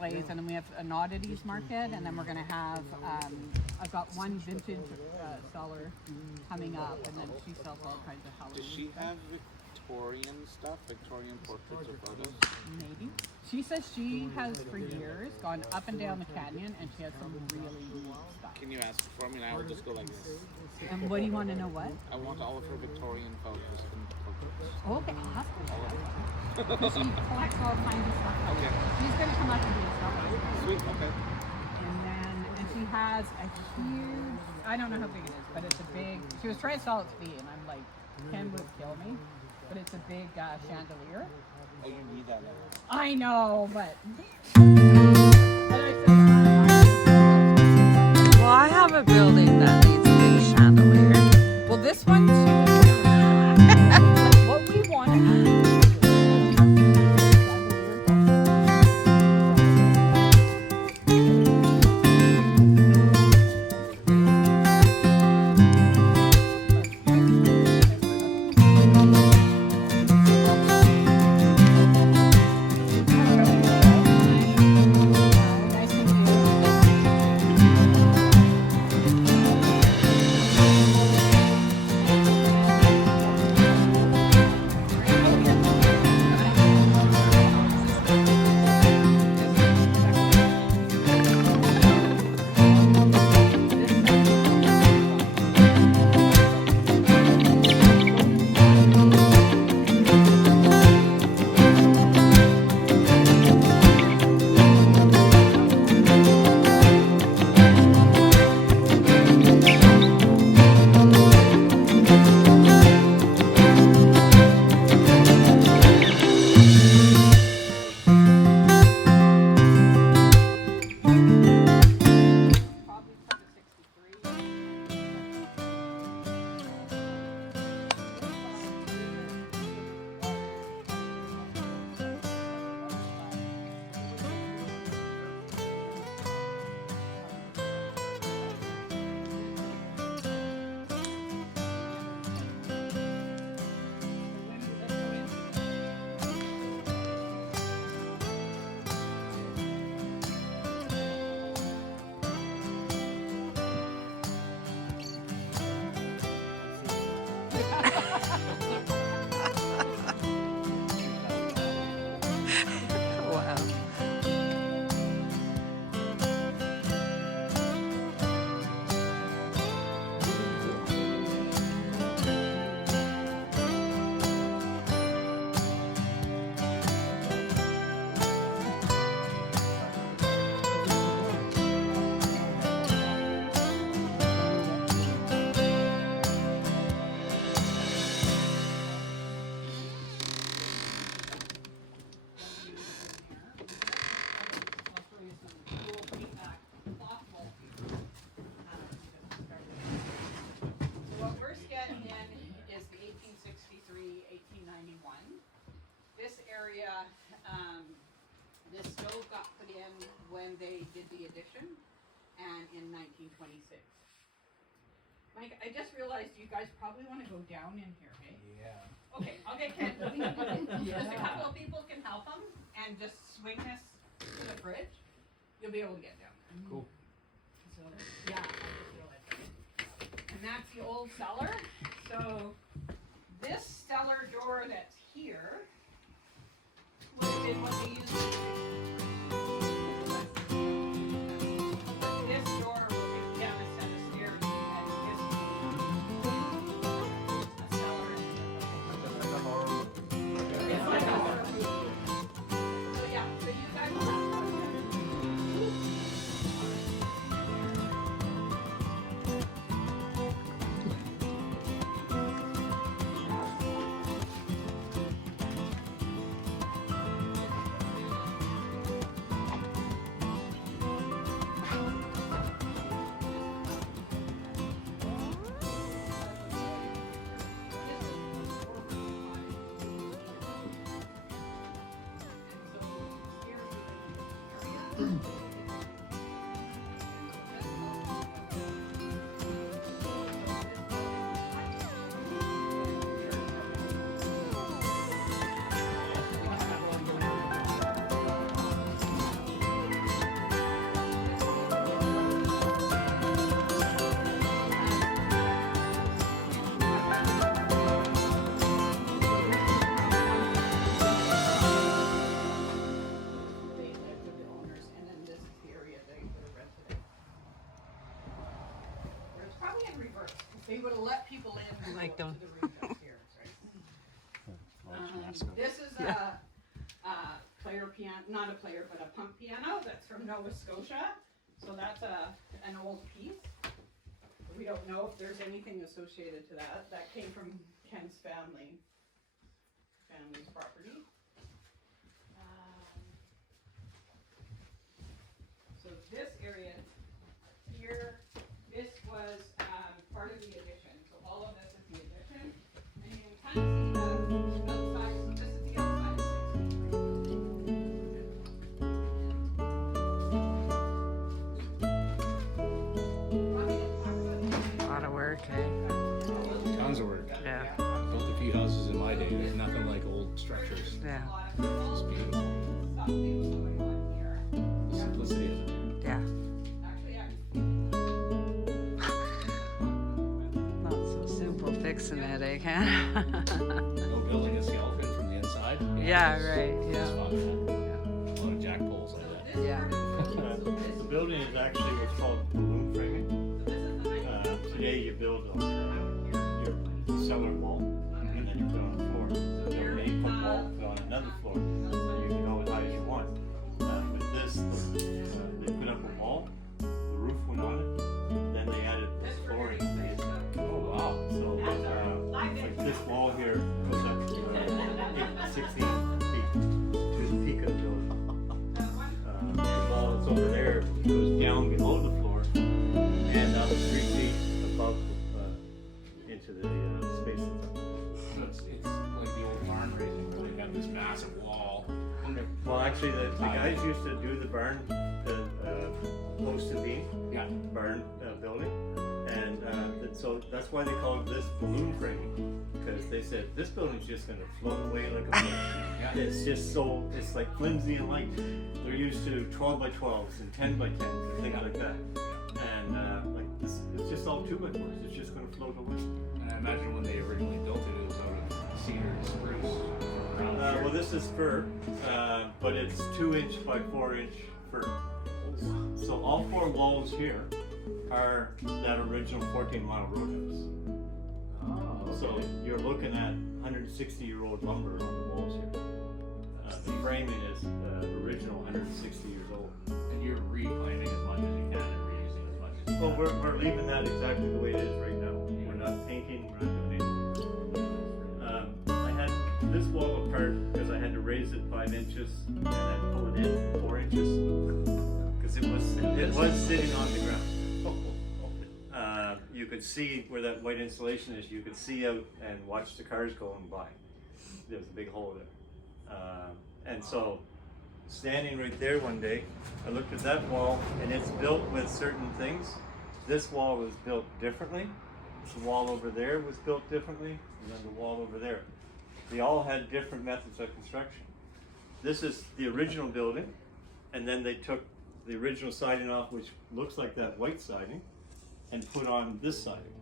displays, and then we have an oddities market, and then we're going to have, I've got one vintage seller coming up, and then she sells all kinds of Halloween. Does she have Victorian stuff, Victorian portraits or photos? Maybe. She says she has for years gone up and down the canyon, and she has some really neat stuff. Can you ask for me, and I will just go like this? And what do you want to know? What? I want all of her Victorian photos and portraits. Okay, I'll ask her. Because she collects all kinds of stuff. Okay. She's going to come up and do a stuff. Sweet, okay. And she has a huge, I don't know how big it is, but it's a big, she was trying to sell it to me, and I'm like, Ken would kill me. But it's a big chandelier. Oh, you need that now. I know, but Well, I have a building that needs a big chandelier. well, this one too. Like what we want to have. Wow. What we're getting in is the 1863, 1891. This area, this stove got put in when they did the addition, and in 1926. Mike, I just realized you guys probably want to go down in here, hey? Yeah. Okay, I'll get Ken. Just a couple of people can help them, and just swing this to the fridge. You'll be able to get down there. Cool. So, yeah, I just realized that. And that's the old cellar. So, this cellar door that's here would have been what they used in this door will be down a set of stairs, and this a cellar. That's a horror movie. It's like a horror movie. So yeah, so you guys will have like go them. up to the roof upstairs, right? This is a player piano, not a player, but a pump piano that's from Nova Scotia. So that's an old piece. We don't know if there's anything associated to that. That came from Ken's family's property. So this area here, this was part of the addition. So all of this is the addition. And you can kind of see the outside. So this is the outside of 63. A lot of work, eh? Tons of work. Yeah. Built a few houses in my day. There's nothing like old structures. Yeah. It's beautiful. Stuff that was going on here. The simplicity of it. Yeah. Actually, Not so simple fixing it, eh, Ken? No building a skeleton from the inside. Yeah, right, It's yeah. fun, man. A lot of jack poles like that. Yeah. The building is actually what's called balloon framing. Today you build your cellar wall, and then you put on the floor. Then an 8-foot wall, put on another floor. You can go as high as you want. With this, they put up a wall, the roof went on it, then they added this flooring to the inside. Oh wow. So like this wall here goes up to 16 feet to the peak of the building. The wall that's over there goes down below the floor and up 3 feet above into the space that's up. So it's like the old barn raising where they have this massive wall. Well, actually, the guys used to do the barn, the posted beam Yeah. barn building, and so that's why they call this balloon framing, because they said this building's just going to float away like a balloon. Yeah. It's just so, it's like flimsy and light. They're used to 12 by 12s and 10 by 10s and things like that. And like this, it's just all 2 by 4s. It's just going to float away. And I imagine when they originally built it, it was out of cedar and spruce. Around here. Well, this is fir, but it's 2-inch by 4-inch fir. So all 4 walls here are that original 14-mile roadhouse. Oh, So okay. you're looking at 160-year-old lumber on the walls here. The framing is original 160 years old. And you're reclaiming as much as you can and reusing as much as you Well, can. we're leaving that exactly the way it is right now. We're not painting, we're not doing anything. I had this wall apart because I had to raise it 5 inches and then pull it in 4 inches because it was sitting on the ground. You could see where that white insulation is. You could see out and watch the cars going by. There was a big hole there. And so, standing right there one day, I looked at that wall, and it's built with certain things. This wall was built differently. The wall over there was built differently, and then the wall over there. They all had different methods of construction. This is the original building, and then they took the original siding off, which looks like that white siding, and put on this siding.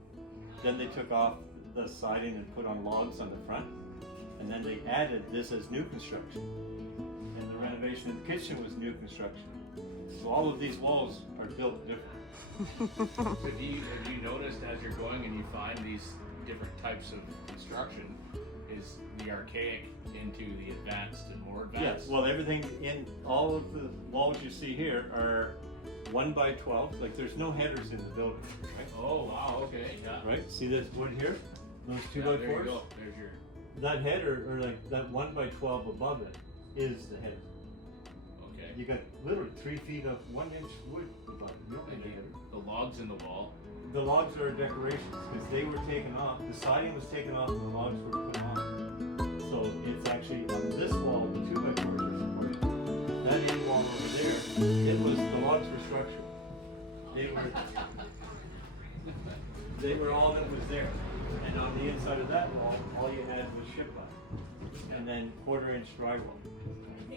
Then they took off the siding and put on logs on the front, and then they added this as new construction. And the renovation of the kitchen was new construction. So all of these walls are built different. So have you noticed as you're going and you find these different types of construction, is the archaic into the advanced and more advanced? Yes, well, everything in all of the walls you see here are 1 by 12. Like there's no headers in the building, right? Oh wow, okay, yeah. Right? See this wood here? Those 2 Yeah, by there you 4s? go. There's your. That header, or like that 1 by 12 above it, is the header. Okay. You got literally 3 feet of 1-inch wood above it. You don't need And a header. the logs in the wall. The logs are decorations because they were taken off. The siding was taken off and the logs were put on. So it's actually on this wall, the 2 by 4s are supported. That end wall over there, the logs were structural. They were all that was there. And on the inside of that wall, all you had was shiplap. And then 1/4-inch drywall.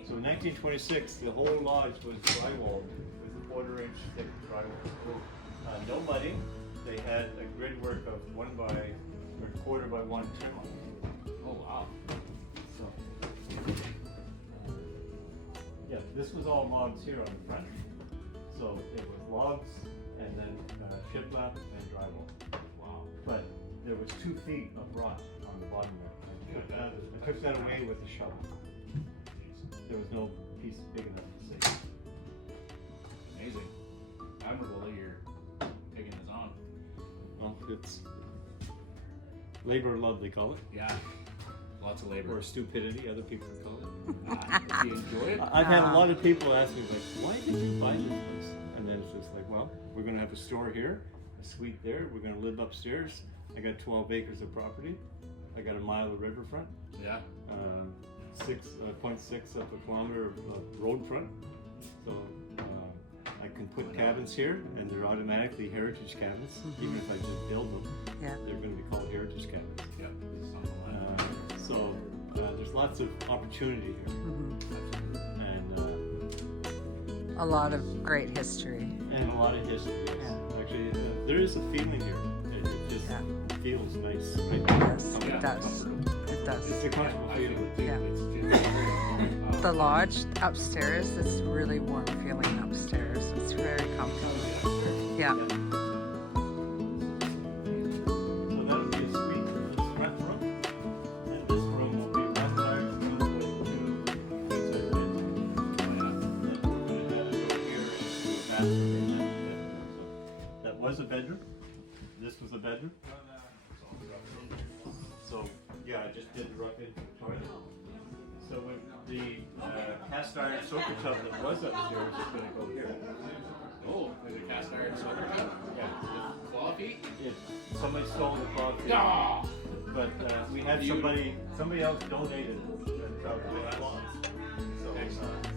So in 1926, the whole lodge was drywalled with 1/4-inch thick drywall. No mudding. They had a grid work of 1 by or 1/4 by 1 trim on it. Oh wow. So, yeah, this was all logs here on the front. So it was logs and then shiplap and drywall. Wow. But there was 2 feet of rock on the bottom there. I took that away with the shovel. There was no piece big enough to save. Amazing. Admirable that you're taking this on. Well, it's labor of love, they call it. Yeah. Lots of labor. Or stupidity, other people call it. Do you enjoy it? I've had a lot of people ask me, like, why did you buy this place? And then it's just like, well, we're going to have a store here, a suite there, we're going to live upstairs. I got 12 acres of property. I got a mile of riverfront. Yeah. 6.6 of a kilometer of road front. So I can put cabins here, and they're automatically heritage cabins. Even if I just build them, Yeah. they're going to be called heritage cabins. Yep. Something like that. So there's lots of opportunity here, and A lot of great history. a lot of history. Yes. Yeah. Actually, there is a feeling here. It just Yeah. feels nice, right? Yes, Yeah, it does. comfortable. It does. It's a comfortable I feel feeling. it too. Yeah. It's just The lodge upstairs, it's really warm feeling upstairs. It's very comfortable. Yeah. So that'll be a suite in the front room, and this room will be one large room with 2 queen-size beds. And we're gonna have it over here into a bathroom in that bedroom. So that was a bedroom. This was a bedroom. So yeah, I just did the rough-in toilet. So with the cast iron soaker tub that was upstairs is going to go here. Oh, there's a cast iron soaker tub. Yeah. With claw feet? If somebody stole the cloth, Ah! but we had somebody else donated the tub with claws. So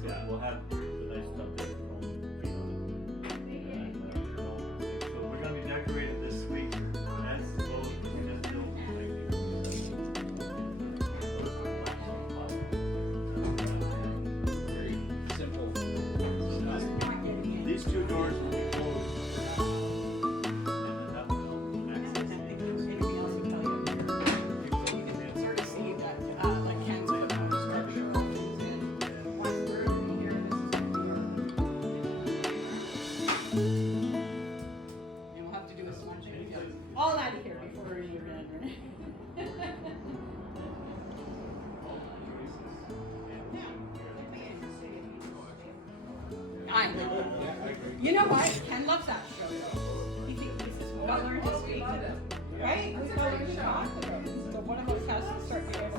yeah, we'll have a nice tub there. So we're going to be decorating this suite as those we just built Very simple. These 2 doors will be closed. And that will access Sort of see that, like Ken's got that structure options in. One room here, this is here. And we'll have to do a smudge and get all out of here before we even enter. You know what? Ken loves that show though. He thinks he's well learned his feet. Right? That's what we talked about. So one of us has to start doing